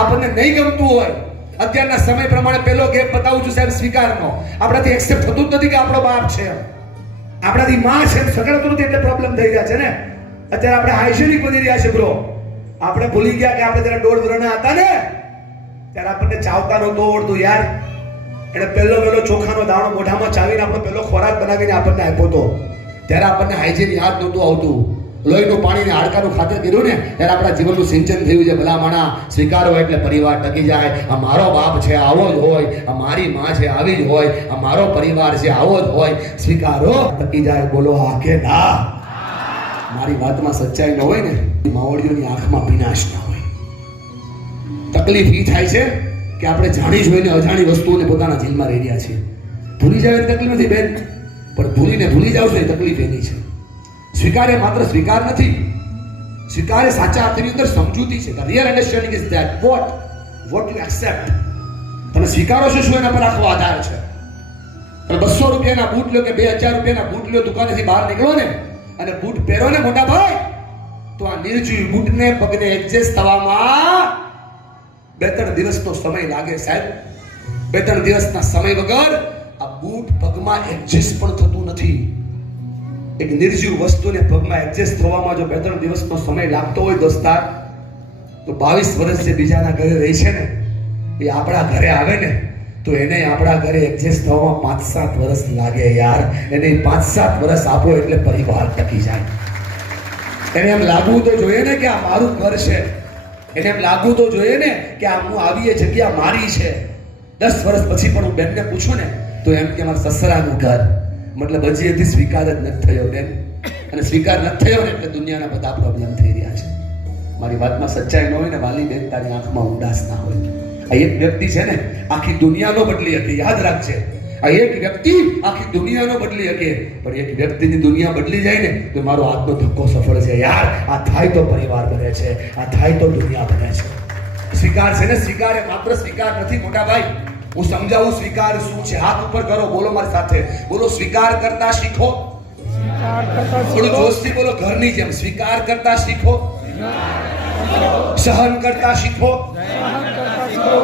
આપણને નહીં ગમતું હોય. અત્યારના સમય પ્રમાણે પેલો ગેપ બતાવું છું સાહેબ સ્વીકારનો. આપણાથી એક્સેપ્ટ થતું જ નથી કે આપણો બાપ છે આપણાથી માં છે સગડતું નથી એટલે પ્રોબ્લેમ થઈ રહ્યા છે ને? અત્યારે આપણે હાઇજેનિક બની રહ્યા છે બ્રો આપણે ભૂલી ગયા કે આપણે ત્યારે દોઢ વર્ષના હતા ને, ત્યારે આપણને ચાવતા નહોતો આવડતું યાર. એને પહેલો પહેલો ચોખાનો દાણો મોઢામાં ચાવીને આપણો પહેલો ખોરાક બનાવીને આપણને આપ્યો હતો ત્યારે આપણને હાઇજીન યાદ નહોતું આવતું. લોહીનું પાણીને હાડકાનું ખાતર કીધું ને, ત્યારે આપણા જીવનનું સિંચન થયું છે ભલામણા. સ્વીકારો એટલે પરિવાર ટકી જાય. આ મારો બાપ છે, આવો જ હોય. આ મારી માં છે, આવી જ હોય. આ મારો પરિવાર છે, આવો જ હોય. સ્વીકારો, ટકી જાય, બોલો હા કે ના. મારી વાતમાં સચ્ચાઈ ન હોય ને માવડીઓની આંખમાં વિનાશ ના હોય. તકલીફ એ થાય છે કે આપણે જાણી જોઈને અજાણી વસ્તુઓને પોતાના જીલમાં રહી રહ્યા છીએ. ભૂલી જાય તકલીફ નથી બેન. પણ ભૂલીને ભૂલી જાવ એ તકલીફ એની છે. સ્વીકાર એ માત્ર સ્વીકાર નથી. સ્વીકાર એ સાચા અર્થની અંદર સમજૂતી છે. Real understanding is that what what you accept તમે સ્વીકારો છો શું? એના પર આખો આધાર છે. તમે બસો રૂપિયાના બૂટ લો કે બે હજાર રૂપિયાના બૂટ લો, દુકાનેથી બહાર નીકળો ને, અને બૂટ પહેરો ને મોટા ભાઈ, તો આ નિર્જીવ બૂટને પગને એડજસ્ટ થવામાં બે ત્રણ દિવસનો સમય લાગે સાહેબ. બે ત્રણ દિવસના સમય વગર આ બૂટ પગમાં એડજસ્ટ પણ થતું નથી. એક નિર્જીવ વસ્તુને પગમાં એડજસ્ટ થવામાં જો બે ત્રણ દિવસનો સમય લાગતો હોય દોસ્તાર, તો બાવીસ વર્ષ જે બીજાના ઘરે રહી છે ને, એ આપણા ઘરે આવે ને, તો એને આપણા ઘરે એડજસ્ટ થવામાં પાંચ સાત વર્ષ લાગે યાર. એને પાંચ સાત વર્ષ આપો એટલે પરિવાર ટકી જાય. એને એમ લાગવું તો જોઈએ ને કે આ મારું ઘર છે. એને એમ લાગવું તો જોઈએ ને કે આ હું આવી એ જગ્યા મારી છે. દસ વર્ષ પછી પણ હું બેનને પૂછું ને, તો એમ કે મારા સસરાનું ઘર. મતલબ હજી એથી સ્વીકાર જ નથી થયો બેન. અને સ્વીકાર નથી થયો ને એટલે દુનિયાના બધા પ્રોબ્લેમ થઈ રહ્યા છે. મારી વાતમાં સચ્ચાઈ ન હોય ને વાલી બેન, તારી આંખમાં ઉદાસ ના હોય. આ એક વ્યક્તિ છે ને, આખી દુનિયાનો બદલી હતી યાદ રાખજે. આ એક વ્યક્તિ આખી દુનિયાનો બદલી શકે. પણ એક વ્યક્તિની દુનિયા બદલી જાય ને, તો મારો આજનો ધક્કો સફળ છે. યાર, આ થાય તો પરિવાર બને છે, આ થાય તો દુનિયા બને છે. સ્વીકાર છે ને, સ્વીકાર એ માત્ર સ્વીકાર નથી, મોટા ભાઈ. હું સમજાવું સ્વીકાર શું છે? હાથ ઉપર કરો બોલો મારી સાથે. બોલો સ્વીકાર કરતા શીખો. થોડું જોશથી બોલો ઘરની જેમ. સ્વીકાર કરતા શીખો. સહન કરતા શીખો.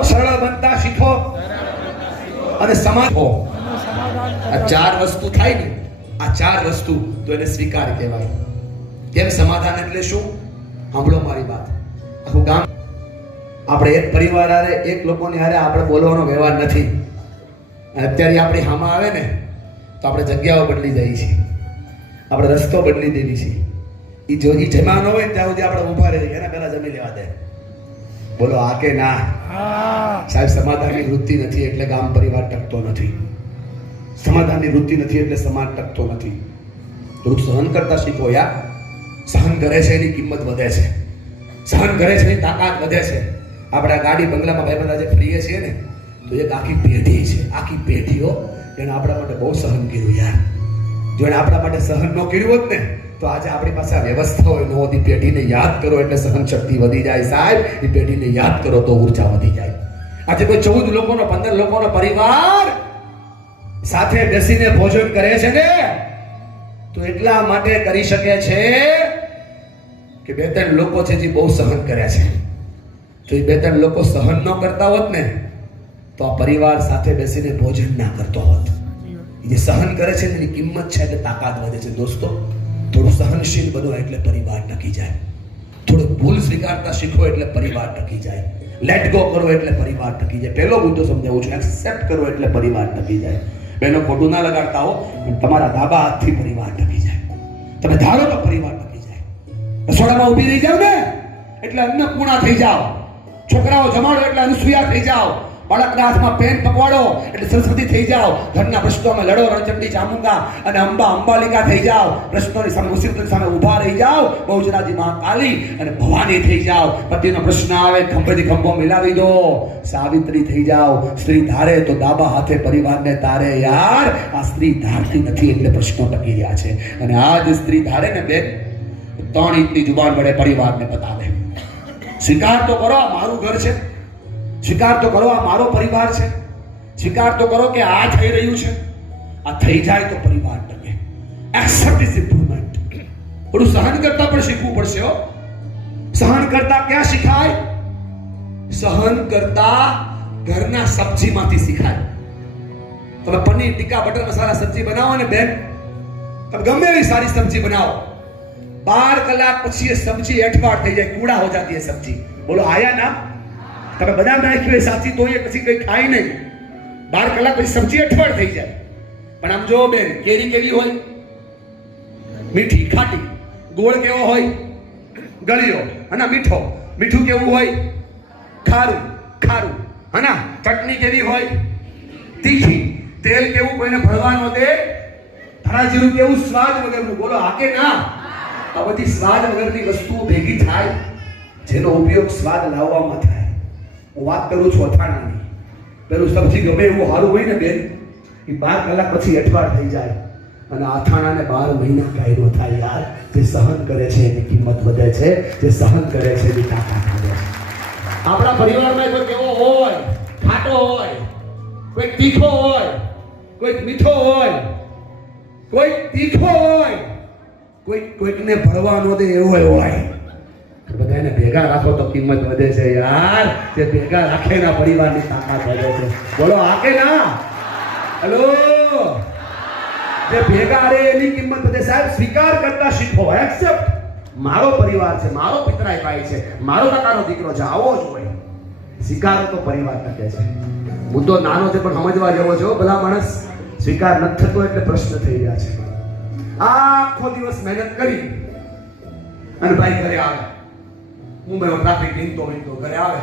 સરળ બનતા શીખો. અને સમાજ હો. આ ચાર વસ્તુ થાય ને આ ચાર વસ્તુ તો એને સ્વીકાર કહેવાય. કેમ સમાધાન એટલે શું? સાંભળો મારી વાત. આખું ગામ આપણે એક પરિવાર હારે એક લોકોની હારે આપણે બોલવાનો વ્યવહાર નથી. અને અત્યારે આપણી હામાં આવે ને તો આપણે જગ્યાઓ બદલી જઈએ છીએ. આપણે રસ્તો બદલી દેવી છીએ એ જો એ જમાનો હોય ત્યાં સુધી આપણે ઊભા રહી એના પહેલા જમી લેવા દે. બોલો આ કે ના? સાહેબ સમાધાનની વૃત્તિ નથી એટલે ગામ પરિવાર ટકતો નથી. સમાધાનની વૃત્તિ નથી એટલે સમાજ ટકતો નથી. થોડુંક સહન કરતા શીખો યાર સહન કરે છે એની કિંમત વધે છે. સહન કરે છે એની તાકાત વધે છે. આપણે ગાડી બંગલામાં ભાઈ બધા જે ફરીએ છીએ ને, તો એક આખી પેઢી છે. આખી પેઢીઓ જેણે આપણા માટે બહુ સહન કર્યું યાર. જો એણે આપણા માટે સહન ન કર્યું હોત ને, તો આજે આપણી પાસે આ વ્યવસ્થા હોય ન પેઢીને યાદ કરો એટલે સહન શક્તિ વધી જાય સાહેબ. એ પેઢીને યાદ કરો તો ઊર્જા વધી જાય. આજે કોઈ ચૌદ લોકોનો, પંદર લોકોનો પરિવાર સાથે બેસીને ભોજન કરે છે ને, તો એટલા માટે કરી શકે છે કે બે ત્રણ લોકો છે જે બહુ સહન કર્યા છે. જો એ બે ત્રણ લોકો સહન ન કરતા હોત ને તો આ પરિવાર સાથે બેસીને ભોજન ના કરતો હોત. જે સહન કરે છે એની કિંમત છે એટલે તાકાત વધે છે. દોસ્તો થોડું સહનશીલ બનો એટલે પરિવાર ટકી જાય. થોડું ભૂલ સ્વીકારતા શીખો એટલે પરિવાર ટકી જાય. લેટ ગો કરો એટલે પરિવાર ટકી જાય. પહેલો મુદ્દો સમજાવું છું. એક્સેપ્ટ કરો એટલે પરિવાર ટકી જાય. બેનો ખોટું ના લગાડતા હો પણ તમારા ડાબા હાથથી પરિવાર ટકી જાય. તમે ધારો તો પરિવાર ટકી જાય. રસોડામાં ઊભી રહી જાવ ને એટલે અન્નપૂર્ણા થઈ જાઓ. છોકરાઓ જમાડો એટલે અનુસુયા થઈ જાઓ. બાળકના હાથમાં પેન પકવાડો એટલે સરસ્વતી થઈ જાઓ. ઘરના પ્રશ્નોમાં લડો, રણચંડી ચામુંગા અને અંબા, અંબાલિકા થઈ જાઓ. પ્રશ્નોની સામે મુસીબતની સામે ઊભા રહી જાઓ. બહુચરાજી માં કાલી અને ભવાની થઈ જાઓ. પતિનો પ્રશ્ન આવે, ખંભેથી ખંભો મિલાવી દો. સાવિત્રી થઈ જાઓ. સ્ત્રી ધારે તો ડાબા હાથે પરિવારને તારે યાર. આ સ્ત્રી ધારતી નથી એટલે પ્રશ્નો ટકી રહ્યા છે. અને આ જ સ્ત્રી ધારે ને બે ત્રણ ઇંચની જુબાન વડે પરિવારને બતાવે સ્વીકાર તો કરો, આ મારું ઘર છે. સ્વીકાર તો કરો, આ મારો પરિવાર છે. સ્વીકાર તો કરો કે આ થઈ રહ્યું છે. આ થઈ જાય તો પરિવાર ટકે એક્સેપ્ટ ઇઝ ઇમ્પ્રુવમેન્ટ થોડું સહન કરતા પણ શીખવું પડશે હો. સહન કરતા ક્યાં શીખાય? સહન કરતા ઘરના સબ્જીમાંથી શીખાય. તમે પનીર ટીકા, બટર મસાલા, સબ્જી બનાવો ને બેન. તમે ગમે એવી સારી સબ્જી બનાવો. બાર કલાક પછી એ સબ્જી એઠવાડ થઈ જાય, કૂડા હો જાતી એ સબ્જી. બોલો, આયા ના? તમે બધા નાખ્યું એ સાચી તો એ પછી કઈ ખાય નહીં. બાર કલાક પછી સબ્જી અઠવાડ થઈ જાય. પણ આમ જો બેન, કેરી કેવી હોય? મીઠી, ખાટી. ગોળ કેવો હોય? ગળ્યો. હના, મીઠો. મીઠું કેવું હોય? ખારું. ખારું. હના, ચટણી કેવી હોય? તીખી. તેલ કેવું કોઈને ભરવાનો દે? ધાણા જીરું કેવું? સ્વાદ વગરનું. બોલો હા કે ના? આ બધી સ્વાદ વગરની વસ્તુઓ ભેગી થાય, જેનો ઉપયોગ સ્વાદ લાવવામાં થાય. હું વાત કરું છું અથાણાની. પેલું સબ્જી ગમે એવું સારું હોય ને બેન, એ બાર કલાક પછી અઠવાડ થઈ જાય અને અથાણાને બાર મહિના કાયદો થાય યાર. જે સહન કરે છે એની કિંમત વધે છે, જે સહન કરે છે એની તાકાત વધે છે. આપણા પરિવારમાં કોઈ કેવો હોય, ખાટો હોય, કોઈ તીખો હોય, કોઈ મીઠો હોય, કોઈ તીખો હોય કોઈ કોઈકને ભરવા ન દે એવો હોય. બધાને ભેગા રાખો તો કિંમત વધે છે યાર. તે ભેગા રાખે ના પરિવારની તાકાત વધે છે. બોલો, આ કે ના? હેલો? જે ભેગા રે એની કિંમત વધે. સાહેબ, સ્વીકાર કરતા શીખો. એક્સેપ્ટ મારો પરિવાર છે, મારો પિતરાય ભાઈ છે, મારો કાકાનો દીકરો છે, આવો જ હોય. સ્વીકારો તો પરિવાર ટકે છે. મુદ્દો નાનો છે, પણ સમજવા જેવો છે બધા માણસ. સ્વીકાર નથી થતો એટલે પ્રશ્ન થઈ રહ્યા છે. આખો દિવસ મહેનત કરી અને ભાઈ ઘરે આવે. મુંબઈમાં ટ્રાફિક વિનતો વિનતો ઘરે આવે.